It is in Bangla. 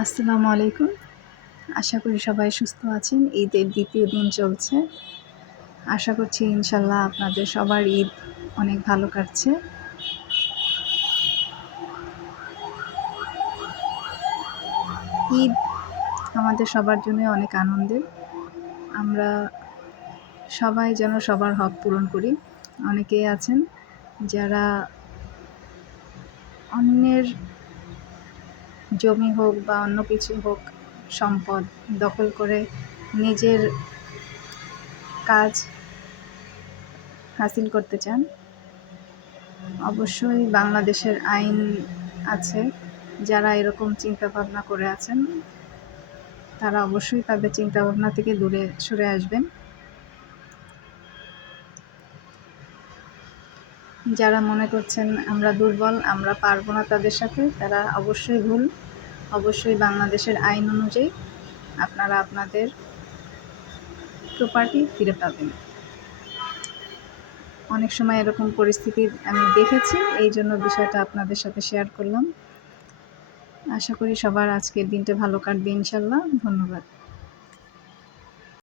আসসালামু আলাইকুম। আশা করি সবাই সুস্থ আছেন। ঈদের দ্বিতীয় দিন চলছে। আশা করছি ইনশাল্লাহ আপনাদের সবার ঈদ অনেক ভালো কাটছে। ঈদ আমাদের সবার জন্যই অনেক আনন্দের। আমরা সবাই যেন সবার হক পূরণ করি। অনেকেই আছেন যারা অন্যের জমি হোক বা অন্য কিছু হোক, সম্পদ দখল করে নিজের কাজ হাসিল করতে চান। অবশ্যই বাংলাদেশের আইন আছে, যারা এরকম চিন্তাভাবনা করে আছেন তারা অবশ্যই তাদের চিন্তাভাবনা থেকে দূরে সরে আসবেন। যারা মনে করছেন আমরা দুর্বল, আমরা পারবো না তাদের সাথে, তারা অবশ্যই ভুল। অবশ্যই বাংলাদেশের আইন অনুযায়ী আপনারা আপনাদের প্রপার্টি ফিরে পাবেন। অনেক সময় এরকম পরিস্থিতি আমি দেখেছি, এই জন্য বিষয়টা আপনাদের সাথে শেয়ার করলাম। আশা করি সবার আজকের দিনটা ভালো কাটবে ইনশাল্লাহ। ধন্যবাদ।